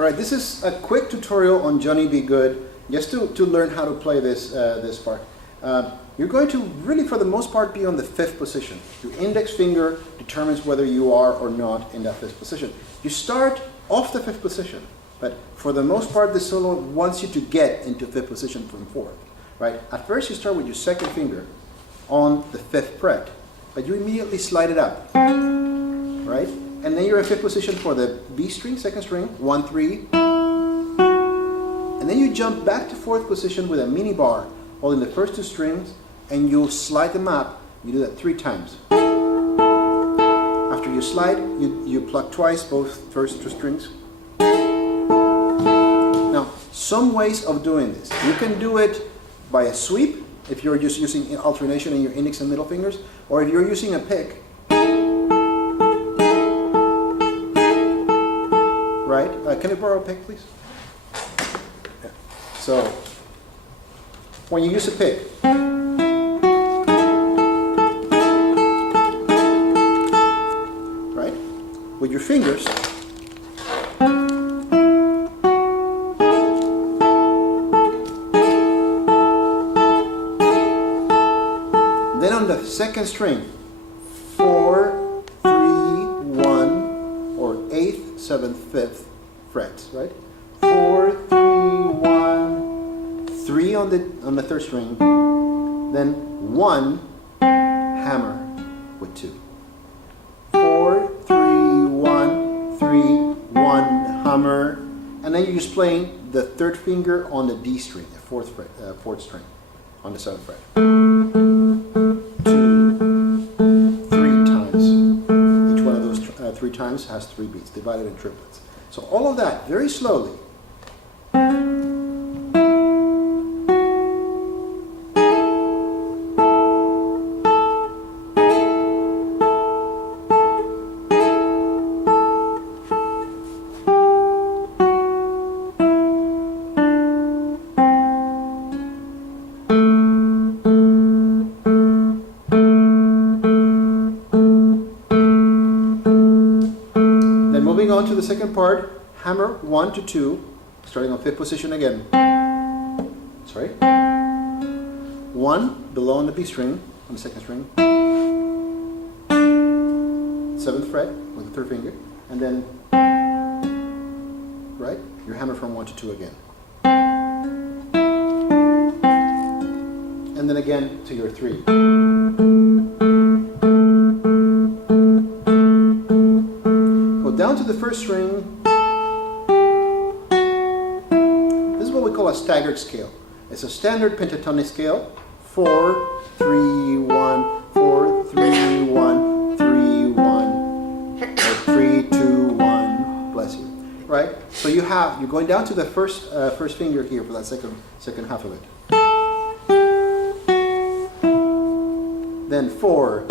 Alright, this is a quick tutorial on Johny B Good, just to learn how to play this, this part. You're going to really, for the most part, be on the 5th position. Your index finger determines whether you are or not in that 5th position. You start off the 5th position, but for the most part, the solo wants you to get into 5th position from 4th. Right? At first, you start with your 2nd finger on the 5th fret, but you immediately slide it up. Right? And then you're in 5th position for the B string, 2nd string, 1, 3. And then you jump back to 4th position with a mini bar, holding the first 2 strings, and you'll slide them up. You do that 3 times. After you slide, you pluck twice, both first 2 strings. Now, some ways of doing this. You can do it by a sweep, if you're just using alternation in your index and middle fingers, or if you're using a pick. Right? Can I borrow a pick, please? Yeah. So, when you use a pick, right, with your fingers, then on the 2nd string, 4, 3, 1, or 8th, 7th, 5th frets, right? 4, 3, 1, 3 on the 3rd string, then 1 hammer with 2. 4, 3, 1, 3, 1 hammer, and then you're just playing the 3rd finger on the D string, the 4th fret, 4th string, on the 7th fret. 2, 3 times. Each one of those 3 times has 3 beats, divided in triplets. So all of that, very slowly. Moving on to the 2nd part, hammer 1 to 2, starting on 5th position again. Sorry. 1 below on the B string, on the 2nd string. 7th fret with the 3rd finger, and then, right, your hammer from 1 to 2 again. And then again to your 3. Down to the 1st string. This is what we call a staggered scale. It's a standard pentatonic scale. 4, 3, 1, 4, 3, 1, 3, 1, or 3, 2, 1. Bless you. Right? So you're going down to the first finger here for that second half of it. Then 4.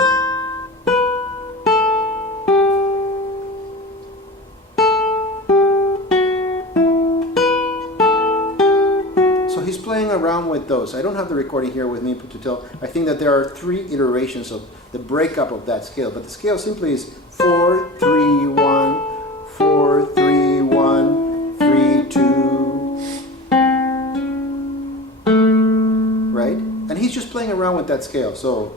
He's playing around with those. I don't have the recording here with me to tell. I think that there are 3 iterations of the breakup of that scale, but the scale simply is 4, 3, 1, 4, 3, 1, 3, 2. Right? And he's just playing around with that scale. So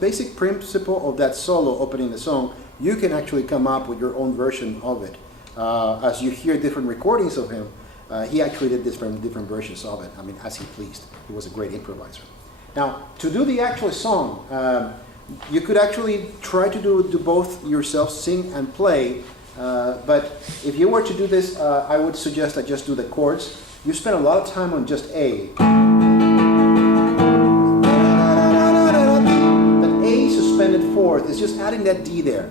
basic principle of that solo opening the song. You can actually come up with your own version of it. As you hear different recordings of him, he actually did different versions of it. I mean, as he pleased. He was a great improviser. Now, to do the actual song, you could actually try to do both yourself, sing and play. But if you were to do this, I would suggest that just do the chords. You spend a lot of time on just A. Suspended 4th, it's just adding that D there.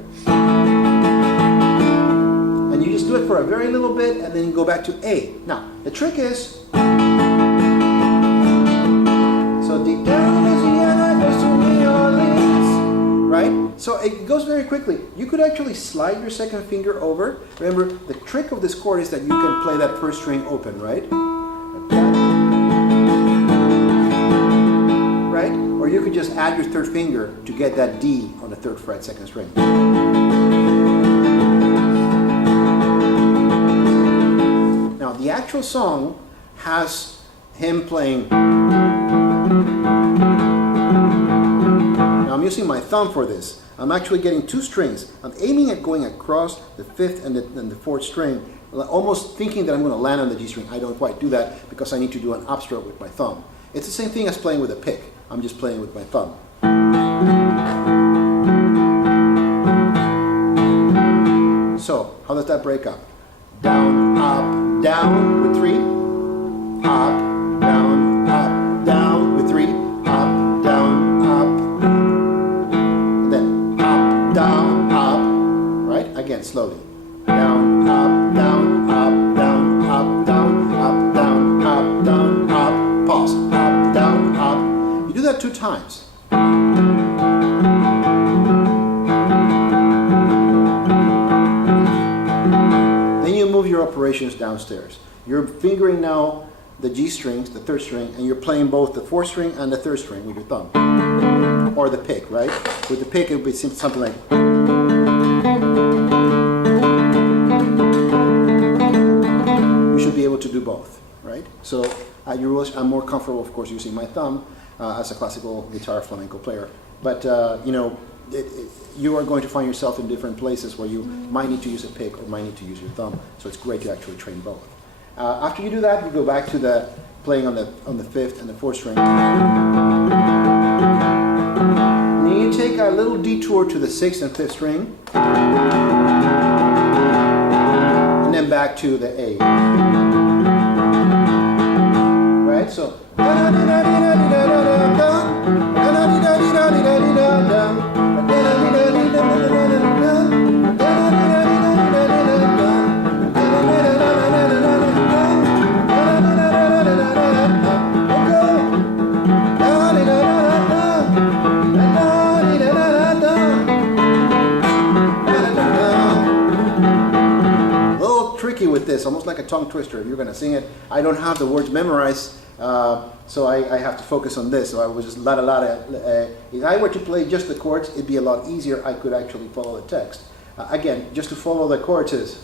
And you just do it for a very little bit and then go back to A. Now, the trick is, so deep down Louisiana goes to New Orleans, right? So it goes very quickly. You could actually slide your second finger over. Remember, the trick of this chord is that you can play that first string open, right? right? Or you could just add your third finger to get that D on the 3rd fret, 2nd string. Now the actual song has him playing. Now I'm using my thumb for this. I'm actually getting 2 strings. I'm aiming at going across the 5th and the 4th string, almost thinking that I'm going to land on the G string. I don't quite do that because I need to do an upstroke with my thumb. It's the same thing as playing with a pick. I'm just playing with my thumb. So, how does that break up? Down, up, down with 3. Up, down, with 3. Up, down, up. And then up, down, up. Right? Again, slowly. Down, up, down, up, down, up, down, up, down, up, down, up. Pause. Up, down, up. You do that 2 times. Then you move your operations downstairs. You're fingering now the G strings, the 3rd string, and you're playing both the 4th string and the 3rd string with your thumb. Or the pick, right? With the pick it would be something like. You should be able to do both, right? So I'm more comfortable, of course, using my thumb as a classical guitar flamenco player. But you know, you are going to find yourself in different places where you might need to use a pick or might need to use your thumb. So it's great to actually train both. After you do that, you go back to the playing on the 5th and the 4th string. And then you take a little detour to the 6th and 5th string, and then back to the A. Right? So. With this, almost like a tongue twister. If you're going to sing it, I don't have the words memorized, so I have to focus on this. So I was just la la la. If I were to play just the chords, it'd be a lot easier. I could actually follow the text. Again, just to follow the chords is.